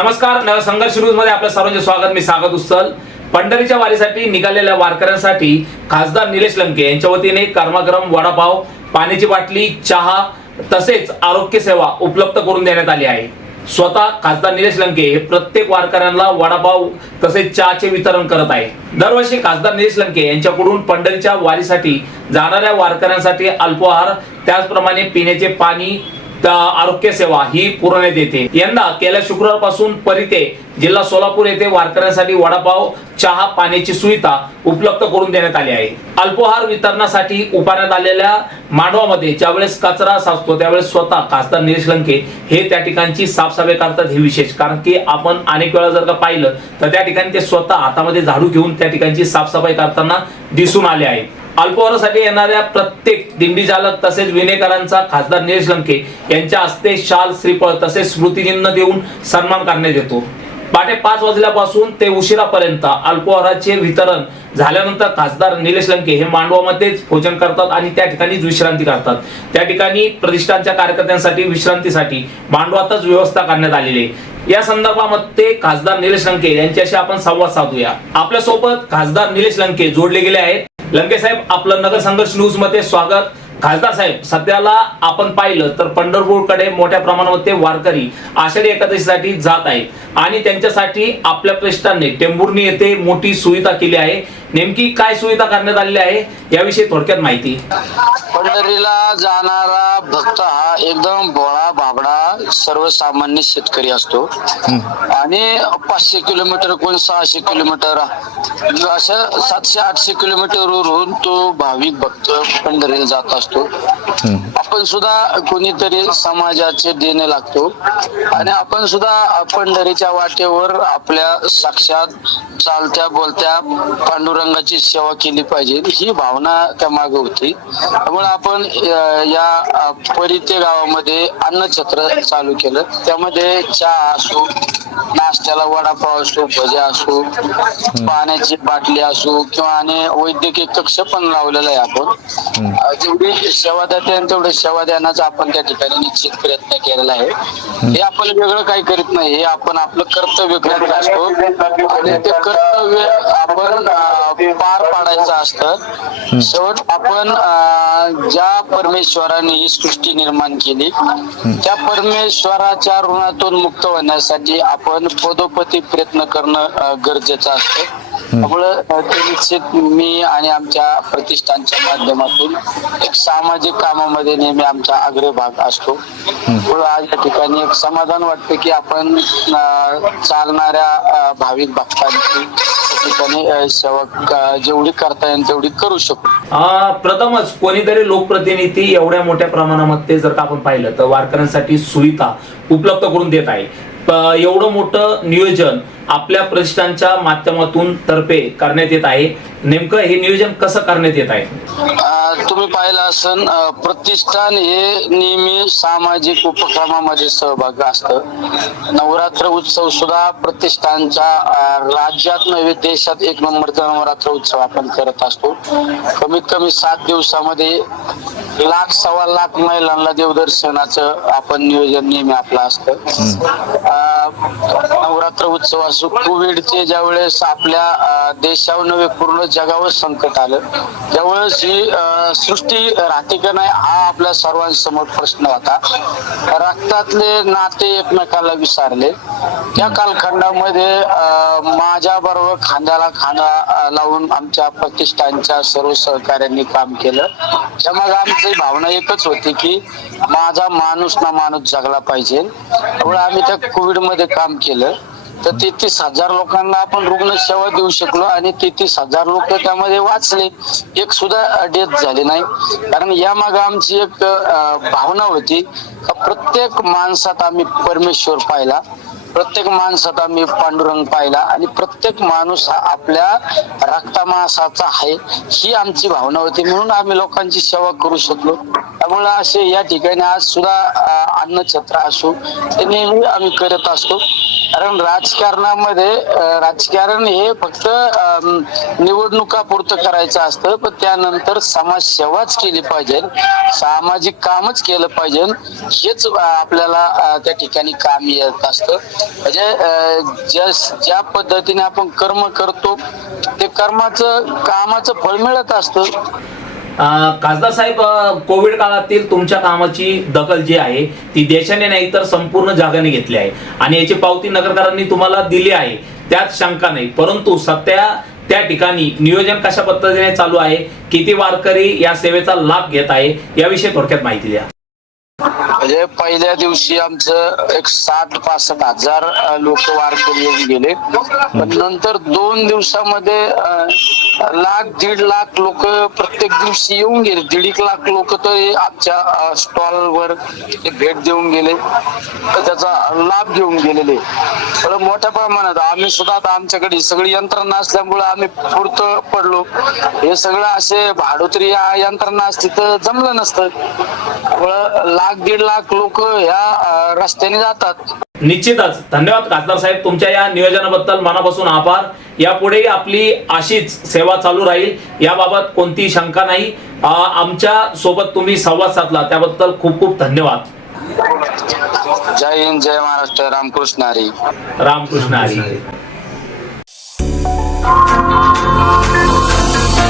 नमस्कार नव संघर्ष न्यूजमध्ये आपलं सर्वांचे स्वागत. मी स्वागत उत्सल पंढरीच्या वारीसाठी निघालेल्या वारकऱ्यांसाठी खासदार निलेश लंके यांच्या वतीने गरमागरम वडापाव पाण्याची बाटली चहा तसेच आरोग्य सेवा उपलब्ध करून देण्यात आली आहे. स्वतः खासदार निलेश लंके हे प्रत्येक वारकऱ्यांना वडापाव तसेच चहाचे वितरण करत आहे दरवर्षी खासदार निलेश लंके यांच्याकडून पंढरीच्या वारीसाठी जाणाऱ्या वारकऱ्यांसाठी अल्पोहार त्याचप्रमाणे पिण्याचे पाणी आरोग्य सेवा ही पुरवण्यात येते यंदा गेल्या शुक्रवारपासून परिते जिल्हा सोलापूर येथे वारकऱ्यांसाठी वडापाव चहा पाण्याची सुविधा उपलब्ध करून देण्यात आली आहे. अल्पोहार वितरणासाठी उभारण्यात आलेल्या मांडवामध्ये ज्यावेळेस कचरा साचतो त्यावेळेस स्वतः खासदार निलेश लंके हे त्या ठिकाणची साफसफाई करतात हे विशेष. कारण की आपण अनेक वेळा जर का पाहिलं तर त्या ठिकाणी ते स्वतः हातामध्ये झाडू घेऊन त्या ठिकाणची साफसफाई करताना दिसून आले आहे अल्पवरासाठी येणाऱ्या प्रत्येक दिंडी चालक तसेच विनेकरांचा खासदार निलेश लंके यांच्या हस्ते शाल श्रीफळ तसेच स्मृतिचिन्ह देऊन सन्मान करण्यात येतो. पाटे पाच वाजल्यापासून ते उशिरापर्यंत अल्पोहाराचे वितरण झाल्यानंतर खासदार निलेश लंके हे मांडवामध्येच भोजन करतात आणि त्या ठिकाणीच विश्रांती करतात. त्या ठिकाणी प्रतिष्ठानच्या कार्यकर्त्यांसाठी विश्रांतीसाठी मांडवातच व्यवस्था करण्यात आलेली आहे. या संदर्भामध्ये खासदार निलेश लंके यांच्याशी आपण संवाद साधूया. आपल्यासोबत खासदार निलेश लंके जोडले गेले आहेत. लंके साहेब आपलं नगर संघर्ष न्यूजमध्ये स्वागत. खासदार साहेब सध्याला आपण पाहिलं तर पंढरपूरकडे मोठ्या प्रमाणामध्ये वारकरी आषाढी एकादशीसाठी जात आहेत. आणि त्यांच्यासाठी आपल्या प्रतिष्ठानने टेंभुर्णी येथे मोठी सुविधा केली आहे. नेमकी काय सुविधा करण्यात आलेली आहे याविषयी थोडक्यात माहिती. पंढरीला जाणारा भक्त हा एकदम भोळा बाबडा सर्वसामान्य शेतकरी असतो. आणि पाचशे किलोमीटर कोण सहाशे किलोमीटर असं सातशे आठशे किलोमीटर वरून तो भाविक भक्त पंढरीला जात असतो. आपण सुद्धा कोणीतरी समाजाचे देणे लागतो. आणि आपण सुद्धा पंढरीच्या वाटेवर आपल्या साक्षात चालत्या बोलत्या पांडुरंगाची सेवा केली पाहिजे. ही भावना त्या मागे होती. त्यामुळे आपण या परिते गावामध्ये अन्नछत्र चालू केलं. त्यामध्ये चहा असो नाश्त्याला वडापाव असो भज्या असो पाण्याची बाटली असो किंवा आणि वैद्यकीय कक्ष पण लावलेला आहे आपण. जेवढी सेवा देते तेवढे सेवा देण्याचा आपण त्या ठिकाणी निश्चित प्रयत्न केलेला आहे. हे आपण वेगळं काही करीत नाही हे आपण आपलं कर्तव्य करत असतो. आणि ते कर्तव्य आपण पार पाडायचं असतं. शेवट आपण ज्या परमेश्वराने ही सृष्टी निर्माण केली त्या परमेश्वराच्या ऋणातून मुक्त होण्यासाठी आपण पदोपदी प्रयत्न करणं गरजेचं असतं. त्यामुळं ते निश्चित मी आणि आमच्या प्रतिष्ठानच्या माध्यमातून एक सामाजिक कामामध्ये नेहमी आमचा अग्रभाग असतो. त्यामुळं आज या ठिकाणी एक समाधान वाटतं की आपण अं, चालणाऱ्या अं, भाविक भक्तांची त्या ठिकाणी अं, सेवा क- जेवढी करता येईल तेवढी करू शकतो अं, प्रथमच कोणीतरी लोकप्रतिनिधी एवढ्या मोठ्या प्रमाणामध्ये जर का आपण पाहिलं तर वारकऱ्यांसाठी सुविधा उपलब्ध करून देत आहे. प- एवढं मोठं नियोजन आपल्या प्रतिष्ठानच्या माध्यमातून तर्फे करण्यात येत आहे. नेमकं हे नियोजन कसं करण्यात येत आहे? तुम्ही पाहिलं असन प्रतिष्ठान हे नेहमी सामाजिक उपक्रमामध्ये सहभागी असतं. नवरात्र उत्सव सुद्धा प्रतिष्ठानच्या राज्यात नव्हे देशात एक नंबरचा नवरात्र उत्सव आपण करत असतो. कमीत कमी सात दिवसामध्ये लाख सव्वा लाख महिलांना देवदर्शनाचं आपण नियोजन नेहमी आपलं असतं. नवरात्र उत्सव असो कोविडचे ज्या वेळेस आपल्या देशावर नव्हे पूर्ण जगावर संकट आलं. त्यावेळेस ही सृष्टी राहते का नाही हा आपल्या सर्वांसमोर प्रश्न होता. रक्तातले नाते एकमेकाला विसरले. त्या कालखंडामध्ये माझ्या बरोबर खांद्याला खांदा लावून आमच्या प्रतिष्ठानच्या सर्व सहकार्यांनी काम केलं. त्यामुळे आमची भावना एकच होती की माझा माणूस ना माणूस जगला पाहिजे. त्यामुळे आम्ही त्या कोविडमध्ये काम केलं. तर तेहतीस हजार लोकांना आपण रुग्ण सेवा देऊ शकलो आणि तेहतीस हजार लोक त्यामध्ये वाचले. एक सुद्धा डेथ झाली नाही. कारण यामाग आमची एक भावना होती. प्रत्येक माणसात आम्ही परमेश्वर पाहिला. प्रत्येक माणसाचा मी पांडुरंग पाहिला आणि प्रत्येक माणूस हा आपल्या रक्तामासाचा आहे ही आमची भावना होती. म्हणून आम्ही लोकांची सेवा करू शकलो. त्यामुळे असे या ठिकाणी आज सुद्धा अन्नछत्र असो ते नेहमी आम्ही करत असतो. कारण राजकारणामध्ये राजकारण हे फक्त निवडणुकापुरतं करायचं असतं पण त्यानंतर समाजसेवाच केली पाहिजे. सामाजिक कामच केलं पाहिजे. हेच आपल्याला त्या ठिकाणी काम येत असतं. म्हणजे ज्या ज्या पद्धतीने आपण कर्म करतो ते कर्माचं कामाचं फळ मिळत असतं. खासदार साहेब कोविड काळातील तुमच्या कामाची दखल जी आहे ती देशाने नाही तर संपूर्ण जागाने घेतली आहे. आणि याची पावती नगरकरांनी तुम्हाला दिली आहे त्यात शंका नाही. परंतु सध्या त्या ठिकाणी नियोजन कशा पद्धतीने चालू आहे किती वारकरी या सेवेचा लाभ घेत आहे याविषयी थोडक्यात माहिती द्या. म्हणजे पहिल्या दिवशी आमचं एक साठ पासष्ट हजार लोक वारकरी येऊन गेले. पण नंतर दोन दिवसामध्ये लाख दीड लाख लोक प्रत्येक दिवशी येऊन गेले. दीड एक लाख लोक तर आमच्या स्टॉलवर भेट देऊन गेले. तर त्याचा लाभ घेऊन गेलेले. तर मोठ्या प्रमाणात आम्ही सुद्धा आता आमच्याकडे सगळी यंत्रणा असल्यामुळे आम्ही पुरत पडलो. हे सगळं असे भाडोत्री या यंत्रणा असती तर जमलं नसतं. लाख दीड लाख लोक ह्या रस्त्याने जातात. निश्चितच. धन्यवाद खासदार साहेब. तुमच्या या नियोजनाबद्दल मनापासून आभार. यापुढेही आपली अशीच सेवा चालू राहील. याबाबत कोणतीही शंका नाही. आमच्यासोबत तुम्ही संवाद साधला. त्याबद्दल खूप खूप धन्यवाद. जय हिंद जय महाराष्ट्र. रामकृष्ण हरी. रामकृष्ण हरी.